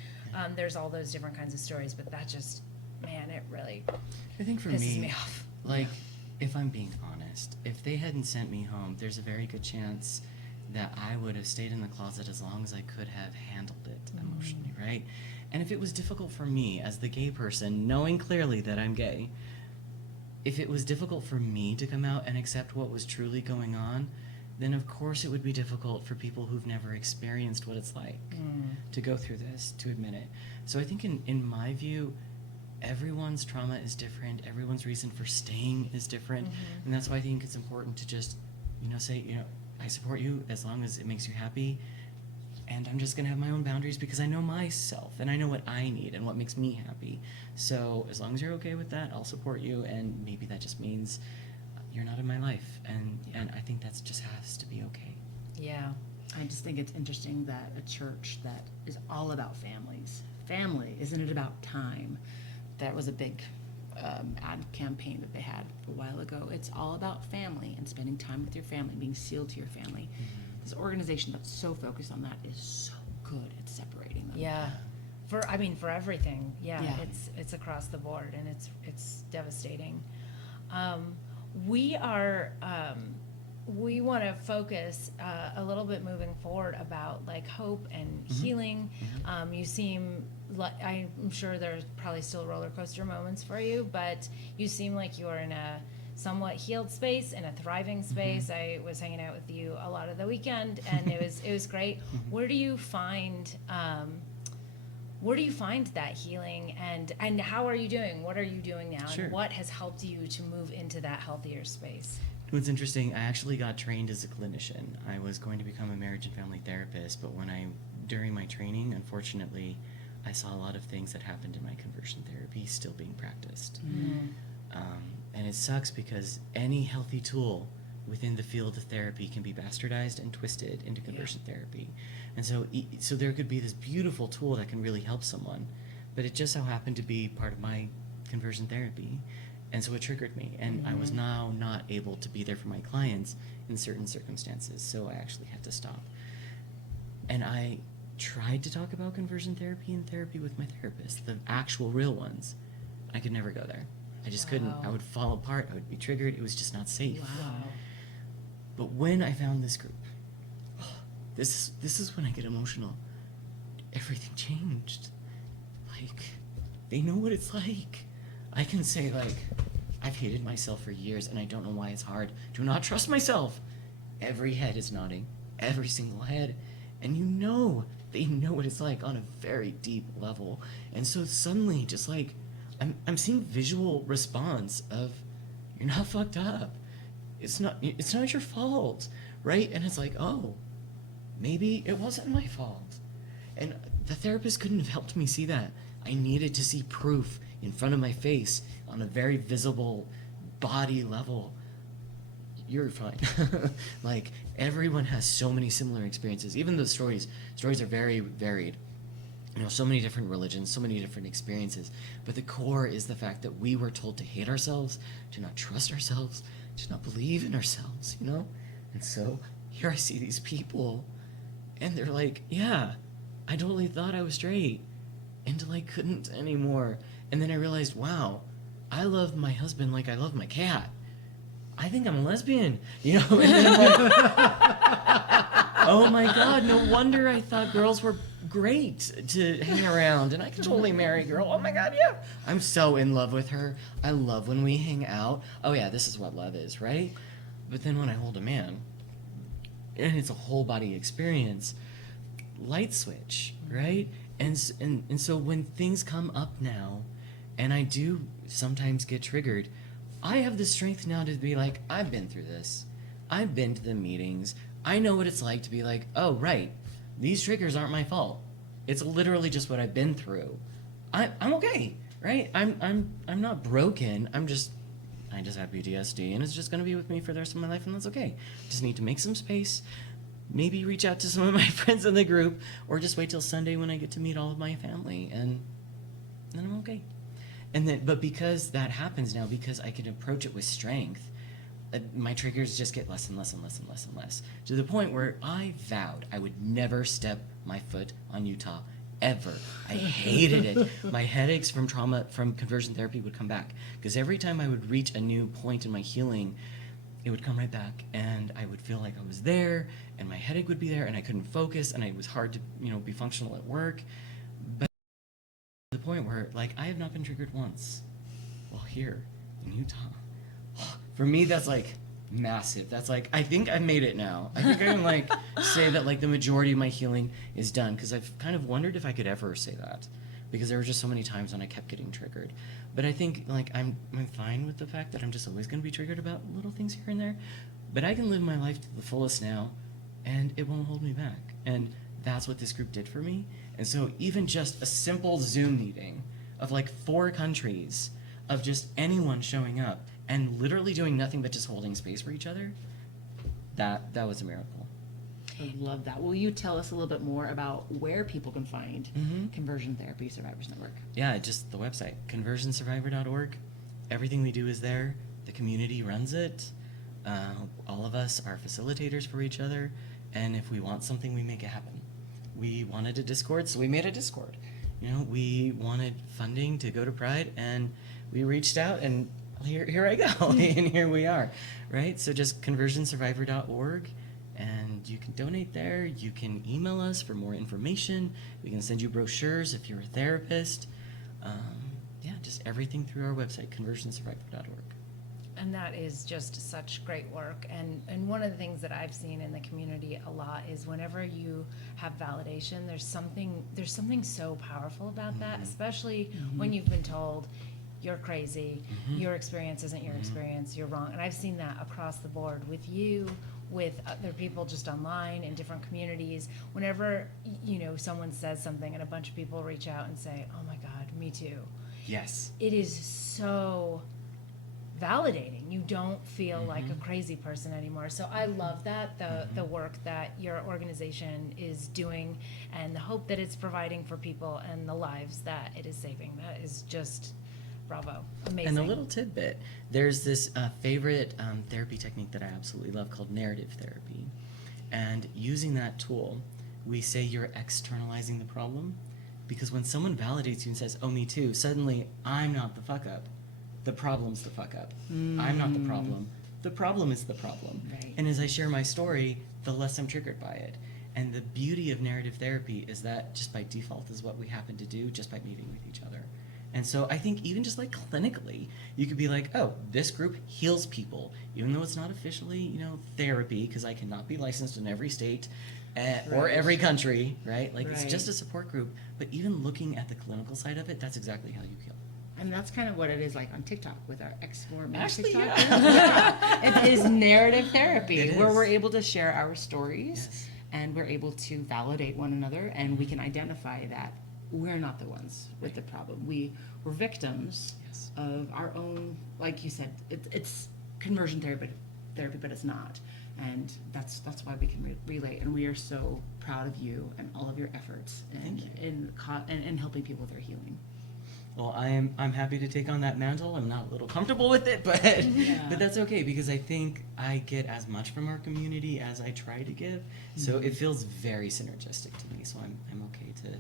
There's all those different kinds of stories, but that just, man, it really I think for pisses me off. like, if I'm being honest, if they hadn't sent me home, there's a very good chance that I would have stayed in the closet as long as I could have handled it emotionally, right? And if it was difficult for me as the gay person, knowing clearly that I'm gay, if it was difficult for me to come out and accept what was truly going on, then of course it would be difficult for people who've never experienced what it's like to go through this, to admit it. So I think in my view, everyone's trauma is different, everyone's reason for staying is different, and that's why I think it's important to just, say, I support you as long as it makes you happy, and I'm just gonna have my own boundaries because I know myself, and I know what I need and what makes me happy. So as long as you're okay with that, I'll support you, and maybe that just means you're not in my life, and I think that's just has to be okay. Yeah. I just think it's interesting that a church that is all about families. Family, isn't it about time? That was a big ad campaign that they had a while ago. It's all about family and spending time with your family, being sealed to your family. This organization that's so focused on that is so good at separating them. Yeah. For everything. Yeah. Yeah. It's across the board, and it's devastating. We want to focus a little bit moving forward about, like, hope and healing. You seem like, I'm sure there's probably still roller coaster moments for you, but you seem like you are in a somewhat healed space, in a thriving space. I was hanging out with you a lot of the weekend, and it was great. Where do you find that healing, and how are you doing? What are you doing now? Sure. And what has helped you to move into that healthier space? What's interesting, I actually got trained as a clinician. I was going to become a marriage and family therapist, but during my training, unfortunately, I saw a lot of things that happened in my conversion therapy still being practiced. And it sucks because any healthy tool within the field of therapy can be bastardized and twisted into conversion therapy. And so there could be this beautiful tool that can really help someone, but it just so happened to be part of my conversion therapy. And so it triggered me, and I was now not able to be there for my clients in certain circumstances, so I actually had to stop. And I tried to talk about conversion therapy and therapy with my therapist, the actual real ones. I could never go there. I just couldn't. I would fall apart. I would be triggered. It was just not safe. Wow. But when I found this group, this is when I get emotional. Everything changed. Like, they know what it's like. I can say, like, I've hated myself for years and I don't know why it's hard. Do not trust myself. Every head is nodding. Every single head. And they know what it's like on a very deep level. And so suddenly, just like, I'm seeing visual response of, you're not fucked up. It's not your fault, right? And it's like, oh, maybe it wasn't my fault. And the therapist couldn't have helped me see that. I needed to see proof in front of my face on a very visible body level. You're fine. Like, everyone has so many similar experiences. Even though stories are very varied. So many different religions, so many different experiences. But the core is the fact that we were told to hate ourselves, to not trust ourselves, to not believe in ourselves, And so here I see these people, and they're like, yeah, I totally thought I was straight, until I couldn't anymore. And then I realized, wow, I love my husband like I love my cat. I think I'm a lesbian, And then I'm like, oh my God, no wonder I thought girls were great to hang around, and I can totally marry a girl. Oh my God, yeah. I'm so in love with her. I love when we hang out. Oh yeah, this is what love is, right? But then when I hold a man, and it's a whole body experience, light switch, right? And so when things come up now, and I do sometimes get triggered, I have the strength now to be like, I've been through this. I've been to the meetings. I know what it's like to be like, oh, right, these triggers aren't my fault. It's literally just what I've been through. I'm okay, right? I'm not broken. I just have PTSD, and it's just gonna be with me for the rest of my life, and that's okay. Just need to make some space, maybe reach out to some of my friends in the group, or just wait till Sunday when I get to meet all of my family, and then I'm okay. But because that happens now, because I can approach it with strength, my triggers just get less and less and less and less and less, to the point where I vowed I would never step my foot on Utah, ever. I hated it. My headaches from conversion therapy would come back, because every time I would reach a new point in my healing, it would come right back, and I would feel like I was there, and my headache would be there, and I couldn't focus, and it was hard to, be functional at work. But to the point where, like, I have not been triggered once while here in Utah. For me, that's like massive. That's like, I think I've made it now. I think I can like say that like the majority of my healing is done, because I've kind of wondered if I could ever say that, because there were just so many times when I kept getting triggered. But I think like I'm fine with the fact that I'm just always going to be triggered about little things here and there. But I can live my life to the fullest now, and it won't hold me back. And that's what this group did for me. And so even just a simple Zoom meeting of like 4 countries, of just anyone showing up and literally doing nothing but just holding space for each other, that was a miracle. I love that. Will you tell us a little bit more about where people can find Conversion Therapy Survivors Network? Yeah, just the website, conversionsurvivor.org. Everything we do is there. The community runs it. All of us are facilitators for each other, and if we want something, we make it happen. We wanted a Discord, so we made a Discord. We wanted funding to go to Pride, and we reached out, and here I go, and here we are, right? So just conversionsurvivor.org, and you can donate there. You can email us for more information. We can send you brochures if you're a therapist. Just everything through our website, conversionsurvivor.org. And that is just such great work. And one of the things that I've seen in the community a lot is whenever you have validation, there's something so powerful about that, especially when you've been told you're crazy, your experience isn't your experience, you're wrong. And I've seen that across the board with you, with other people just online in different communities. Whenever, someone says something and a bunch of people reach out and say, oh my God, me too. Yes. It is so validating. You don't feel like a crazy person anymore. So I love that, the work that your organization is doing, and the hope that it's providing for people, and the lives that it is saving. That is just bravo, amazing. And a little tidbit, there's this favorite therapy technique that I absolutely love called narrative therapy. And using that tool, we say you're externalizing the problem, because when someone validates you and says, oh, me too, suddenly I'm not the fuck up. The problem's the fuck up. I'm not the problem. The problem is the problem. Right. And as I share my story, the less I'm triggered by it. And the beauty of narrative therapy is that just by default is what we happen to do just by meeting with each other. And so I think even just like clinically, you could be like, oh, this group heals people, even though it's not officially, therapy, because I cannot be licensed in every state or every country, right? Like it's just a support group. But even looking at the clinical side of it, that's exactly how you heal. And that's kind of what it is like on TikTok with our ex-Mormon Actually, TikTok. yeah. It is narrative therapy, It where is. we're able to share our stories, Yes. and we're able to validate one another, and we can identify that we're not the ones with the problem. We're victims Yes. of our own, like you said, it's conversion therapy, but it's not. And that's why we can relate, and we are so proud of you and all of your efforts in helping people with their healing. Well, I'm happy to take on that mantle. I'm not a little comfortable with it, but but that's okay, because I think I get as much from our community as I try to give. So it feels very synergistic to me. So I'm okay to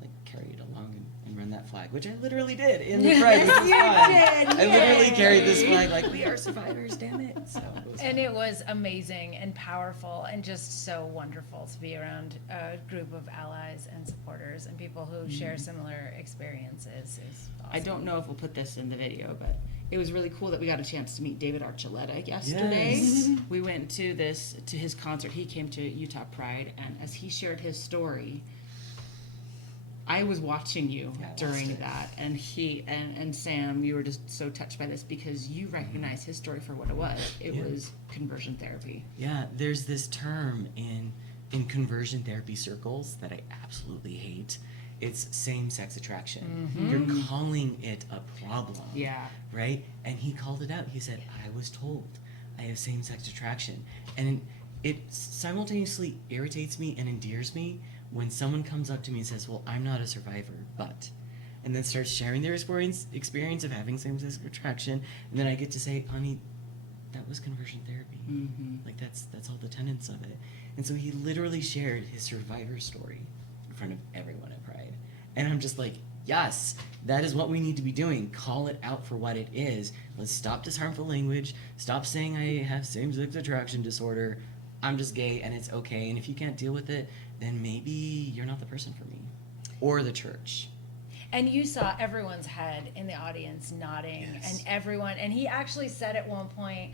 like carry it along and run that flag, which I literally did in the Pride. Which was fun. I literally carried this flag like we are survivors, damn it. So it was And fun. it was amazing and powerful and just so wonderful to be around a group of allies and supporters and people who share similar experiences. It's awesome. I don't know if we'll put this in the video, but it was really cool that we got a chance to meet David Archuleta yesterday. Yes. We went to his concert. He came to Utah Pride, and as he shared his story, I was watching you Yeah, I watched during it. that, and he and Sam, you were just so touched by this because you recognized his story for what it was. It Yeah. was conversion therapy. Yeah, there's this term in conversion therapy circles that I absolutely hate. It's same-sex attraction. You're calling it a problem. Yeah. Right? And he called it out. He said, I was told I have same-sex attraction. And it simultaneously irritates me and endears me when someone comes up to me and says, well, I'm not a survivor, but... And then starts sharing their experience of having same-sex attraction. And then I get to say, honey, that was conversion therapy. Like, that's all the tenets of it. And so he literally shared his survivor story in front of everyone at Pride. And I'm just like, yes, that is what we need to be doing. Call it out for what it is. Let's stop this harmful language. Stop saying I have same-sex attraction disorder. I'm just gay and it's okay. And if you can't deal with it, then maybe you're not the person for me. Or the church. And you saw everyone's head in the audience nodding, Yes. and he actually said at one point,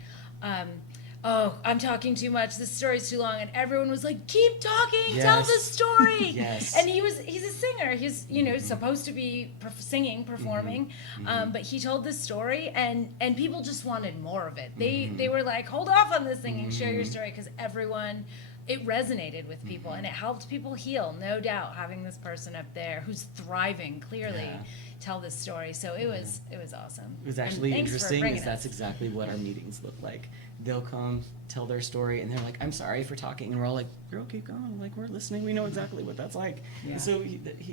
oh, I'm talking too much, this story's too long, and everyone was like, keep talking, tell the Yes. story. Yes. And he's a singer, he's, supposed to be singing, performing, but he told this story, and people just wanted more of it. They were like, hold off on this thing and share your story, because it resonated with people, and it helped people heal, no doubt, having this person up there who's thriving, clearly, Yeah. tell this story. So it was awesome. It was And actually thanks for interesting bringing is that's us. exactly what our meetings look like. They'll come, tell their story, and they're like, I'm sorry for talking. And we're all like, girl, keep going. Like, we're listening. We know exactly what that's like. Yeah. And so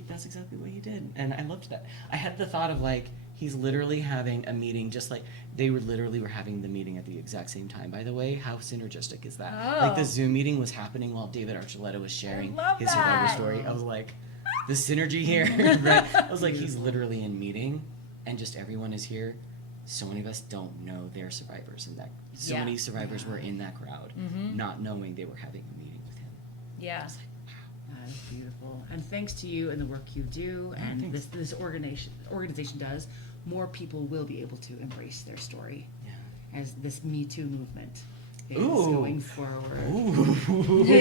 that's exactly what he did. And I loved that. I had the thought of like, he's literally having a meeting just like, they were having the meeting at the exact same time, by the way. How synergistic is that? Like the Oh. Zoom meeting was happening while David Archuleta was sharing love his survivor that. story. I was like, the synergy here, right? I was like, he's literally in meeting and just everyone is here. So many of us don't know they're survivors, and that so Yeah. many survivors were in that crowd, not knowing they were having a meeting with him. Yeah. That is beautiful. And thanks to you and the work you do, and thanks. this organization does, more people will be able to embrace their story Yeah. as this Me Too movement is Ooh. going forward. Ooh,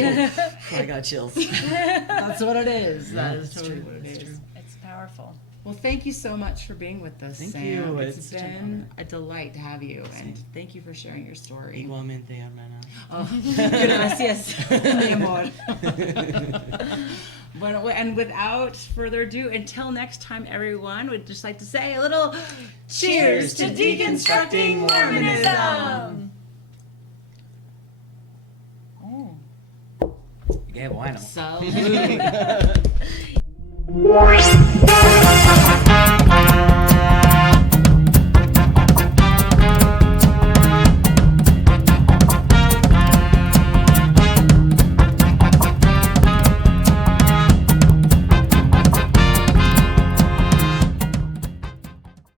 I got chills. That's what it is. Yeah, That is that's totally true, what it that's is. true. It's powerful. Well, thank you so much for being with us, Thank Sam. you. It's It's such an been a delight to have you, and thank you for sharing your story. Igualmente, hermana. Oh, gracias, mi amor. Bueno, and without further ado, until next time, everyone, we'd just like to say a little cheers to deconstructing Mormonism. Qué bueno. Salud.